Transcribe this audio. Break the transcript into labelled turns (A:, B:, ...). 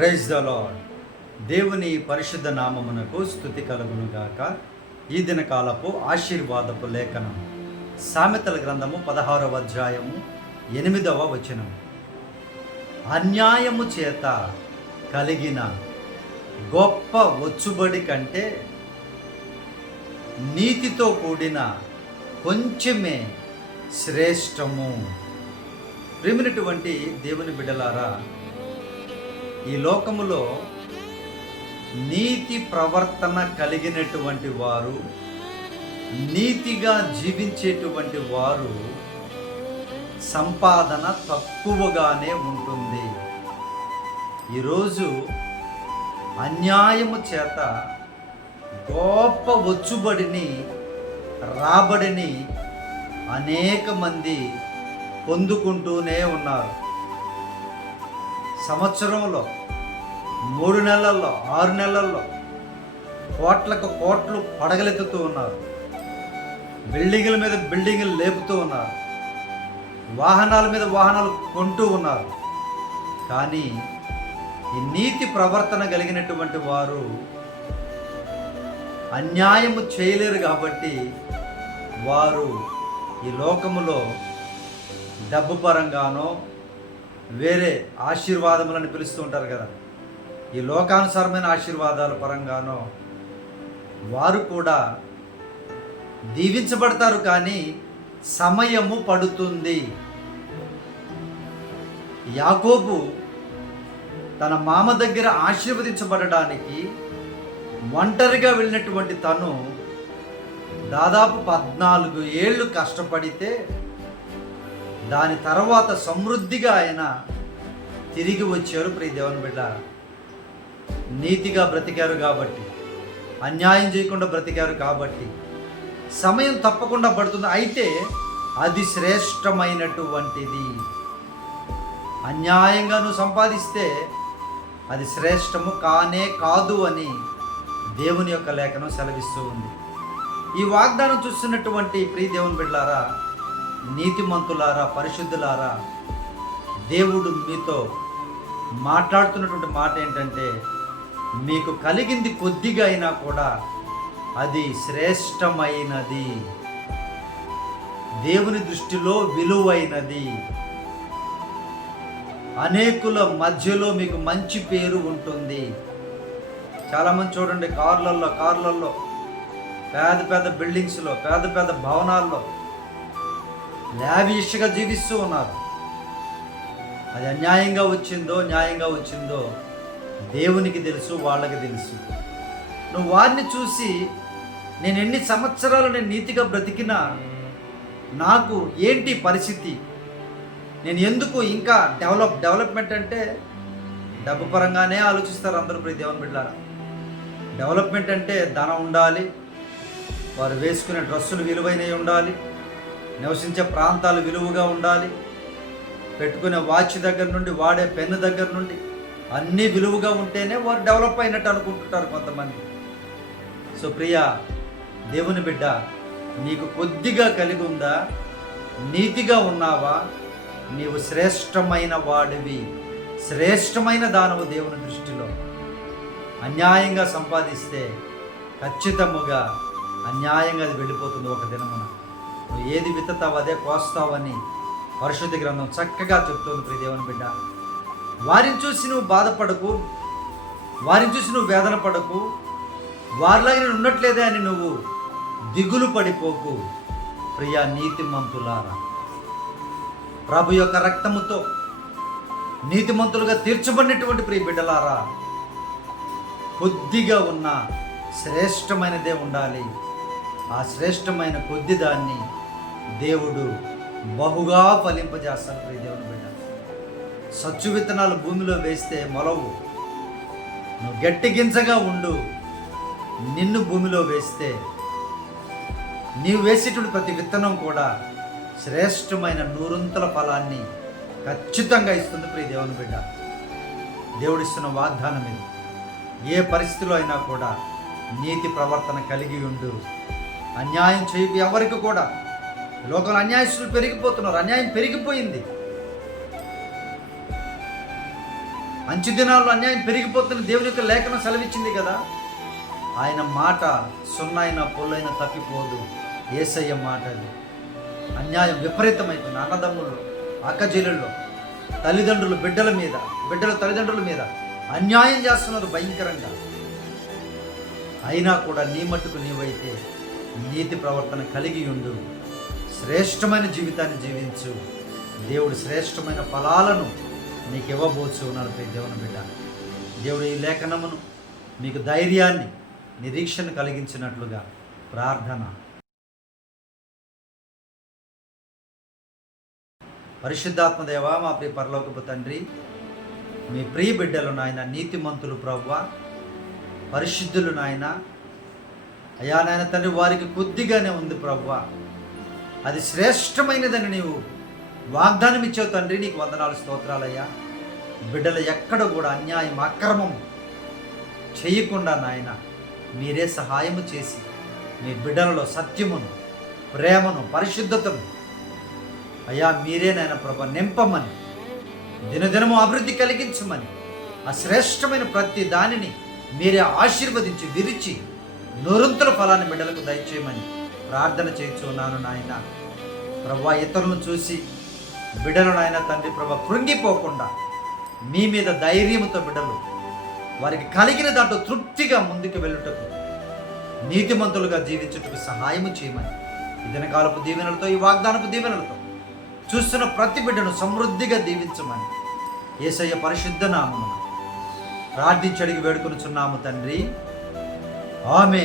A: Praise the lord దేవుని పరిశుద్ధ నామమునకు స్థుతి కలుగును గాక. ఈ దినకాలపు ఆశీర్వాదపు లేఖనం. సామెతల గ్రంథము పదహారవ అధ్యాయము ఎనిమిదవ వచనం. అన్యాయము చేత కలిగిన గొప్ప వచ్చుబడి కంటే నీతితో కూడిన కొంచెమే శ్రేష్టము. ప్రేమినటువంటి దేవుని బిడ్డలారా ఈ లోకములో నీతి ప్రవర్తన కలిగినటువంటి వారు నీతిగా జీవించేటువంటి వారు సంపాదన తక్కువగానే ఉంటుంది. ఈరోజు అన్యాయము చేత గొప్ప వచ్చుబడిని రాబడిని అనేక మంది పొందుకుంటూనే ఉన్నారు. సంవత్సరంలో మూడు నెలల్లో ఆరు నెలల్లో కోట్లకు కోట్లు పడగలెత్తుతూ ఉన్నారు. బిల్డింగుల మీద బిల్డింగులు లేపుతూ ఉన్నారు. వాహనాల మీద వాహనాలు కొంటూ ఉన్నారు. కానీ ఈ నీతి ప్రవర్తన కలిగినటువంటి వారు అన్యాయము చేయలేరు కాబట్టి వారు ఈ లోకములో డబ్బు పరంగానో వేరే ఆశీర్వాదములని పిలుస్తూ ఉంటారు కదా. ఈ లోకానుసారమైన ఆశీర్వాదాల పరంగానో వారు కూడా దీవించబడతారు కానీ సమయము పడుతుంది. యాకోబు తన మామ దగ్గర ఆశీర్వదించబడడానికి ఒంటరిగా వెళ్ళినటువంటి తను దాదాపు పద్నాలుగు ఏళ్ళు కష్టపడితే దాని తర్వాత సమృద్ధిగా ఆయన తిరిగి వచ్చారు ప్రియ దేవుని బిడ్డ. నీతిగా బ్రతికారు కాబట్టి అన్యాయం చేయకుండా బ్రతికారు కాబట్టి సమయం తప్పకుండా పడుతుంది. అయితే అది శ్రేష్టమైనటువంటిది. అన్యాయంగా నువ్వు సంపాదిస్తే అది శ్రేష్టము కానే కాదు అని దేవుని యొక్క లేఖనం సెలవిస్తూ ఉంది. ఈ వాగ్దానం చూస్తున్నటువంటి ప్రియ దేవుని బిడ్డారా నీతిమంతులారా పరిశుద్ధులారా దేవుడు మీతో మాట్లాడుతున్నటువంటి మాట ఏంటంటే మీకు కలిగింది కొద్దిగా అయినా కూడా అది శ్రేష్టమైనది. దేవుని దృష్టిలో విలువైనది. అనేకుల మధ్యలో మీకు మంచి పేరు ఉంటుంది. చాలామంది చూడండి కార్లల్లో కార్లల్లో పెద్ద పెద్ద బిల్డింగ్స్లో పెద్ద పెద్ద భవనాల్లో లావిష్గా జీవిస్తూ ఉన్నారు. అది అన్యాయంగా వచ్చిందో న్యాయంగా వచ్చిందో దేవునికి తెలుసు వాళ్ళకి తెలుసు. నువ్వు వారిని చూసి నేను ఎన్ని సంవత్సరాలు నేను నీతిగా బ్రతికినా నాకు ఏంటి పరిస్థితి? నేను ఎందుకు ఇంకా డెవలప్ డెవలప్మెంట్ అంటే డబ్బు పరంగానే ఆలోచిస్తారు అందరూ ప్రతి దేవుని బిడ్డారా డెవలప్మెంట్ అంటే ధనం ఉండాలి వారు వేసుకునే డ్రెస్సులు విలువైనవి ఉండాలి నివసించే ప్రాంతాలు విలువగా ఉండాలి. పెట్టుకునే వాచ్ దగ్గర నుండి వాడే పెన్ను దగ్గర నుండి అన్నీ విలువగా ఉంటేనే వారు డెవలప్ అయినట్టు అనుకుంటుంటారు కొంతమంది. సో ప్రియా దేవుని బిడ్డ నీకు కొద్దిగా కలిగి ఉందా? నీతిగా ఉన్నావా? నీవు శ్రేష్టమైన వాడివి. శ్రేష్టమైన దానవు దేవుని దృష్టిలో. అన్యాయంగా సంపాదిస్తే ఖచ్చితముగా అన్యాయంగా అది వెళ్ళిపోతుంది ఒక దినమున. నువ్వు ఏది విత్తుతావు అదే కోస్తావని పరిశుద్ధ గ్రంథం చక్కగా చెప్తుంది ప్రియ దేవుని బిడ్డ. వారిని చూసి నువ్వు బాధపడకు వారిని చూసి నువ్వు వేదన పడకు వారిలాగే నేను ఉండట్లేదే అని నువ్వు దిగులు పడిపోకు. ప్రియా నీతిమంతులారా ప్రభు యొక్క రక్తముతో నీతిమంతులుగా తీర్చబడినటువంటి ప్రియ బిడ్డలారా కొద్దిగా ఉన్న శ్రేష్టమైనదే ఉండాలి. ఆ శ్రేష్టమైన కొద్ది దాన్ని దేవుడు బహుగా ఫలింపజేస్తాడు ప్రియ దేవుని బిడ్డ. సచ్చు విత్తనాలు భూమిలో వేస్తే మొలవు. నువ్వు గట్టి గింజగా ఉండు. నిన్ను భూమిలో వేస్తే నీవు వేసేటువంటి ప్రతి విత్తనం కూడా శ్రేష్టమైన నూరంతుల ఫలాన్ని ఖచ్చితంగా ఇస్తుంది ప్రియ దేవుని బిడ్డ. దేవుడిస్తున్న వాగ్దానం ఇది. ఏ పరిస్థితిలో అయినా కూడా నీతి ప్రవర్తన కలిగి ఉండు. అన్యాయం చేయకు ఎవరికి కూడా. లోకంలో అన్యాయస్తులు పెరిగిపోతున్నారు. అన్యాయం పెరిగిపోయింది. మంచి దినాల్లో అన్యాయం పెరిగిపోతున్న దేవుని యొక్క లేఖనం సెలవిచ్చింది కదా? ఆయన మాట సున్నైన పొల్లైన తప్పిపోదు. ఏసయ్య మాట అది. అన్యాయం విపరీతమైపోయింది. అన్నదమ్ములు అక్కజీలుల్లో తల్లిదండ్రులు బిడ్డల మీద బిడ్డల తల్లిదండ్రుల మీద అన్యాయం చేస్తున్నారు భయంకరంగా. అయినా కూడా నీ మట్టుకు నీవైతే నీతి ప్రవర్తన కలిగి ఉండు. శ్రేష్టమైన జీవితాన్ని జీవించు. దేవుడు శ్రేష్టమైన ఫలాలను నీకు ఇవ్వబోచు ఉన్నారు దేవుని బిడ్డ. దేవుడు ఈ లేఖనమును మీకు ధైర్యాన్ని నిరీక్షణ కలిగించినట్లుగా ప్రార్థన. పరిశుద్ధాత్మదేవ మా ప్రియ పరలోకపు తండ్రి మీ ప్రియ బిడ్డలు నాయన నీతిమంతులు ప్రవ్వ పరిశుద్ధులు నాయన. అయా నాయన తండ్రి వారికి కొద్దిగానే ఉంది ప్రవ్వ. అది శ్రేష్టమైనదని నీవు వాగ్దానం ఇచ్చావు తండ్రి. నీకు వందనాలు స్తోత్రాలయ్యా. బిడ్డలు ఎక్కడ కూడా అన్యాయం అక్రమం చేయకుండా నాయన మీరే సహాయము చేసి మీ బిడ్డలలో సత్యమును ప్రేమను పరిశుద్ధతను అయ్యా మీరే నాయన ప్రభ నింపమని దినదినము అభివృద్ధి కలిగించమని ఆ శ్రేష్టమైన ప్రతి దానిని మీరే ఆశీర్వదించి విరిచి నొరంతుల ఫలాన్ని బిడ్డలకు దయచేయమని ప్రార్థన చేయించున్నాను నాయన. ప్రభా ఇతరులను చూసి బిడ్డలు నాయన తండ్రి ప్రభ కృంగిపోకుండా మీ మీద ధైర్యంతో బిడ్డలు వారికి కలిగిన దాంట్లో తృప్తిగా ముందుకు వెళ్ళుటకు నీతిమంతులుగా జీవించుటకు సహాయము చేయమని. ఇదనకాలపు దీవెనలతో ఈ వాగ్దానపు దీవెనలతో చూస్తున్న ప్రతి బిడ్డను సమృద్ధిగా దీవించమని. ఏసయ్య పరిశుద్ధ నామమున ప్రార్థించడికి వేడుకొనుచున్నాము తండ్రి. ఆమె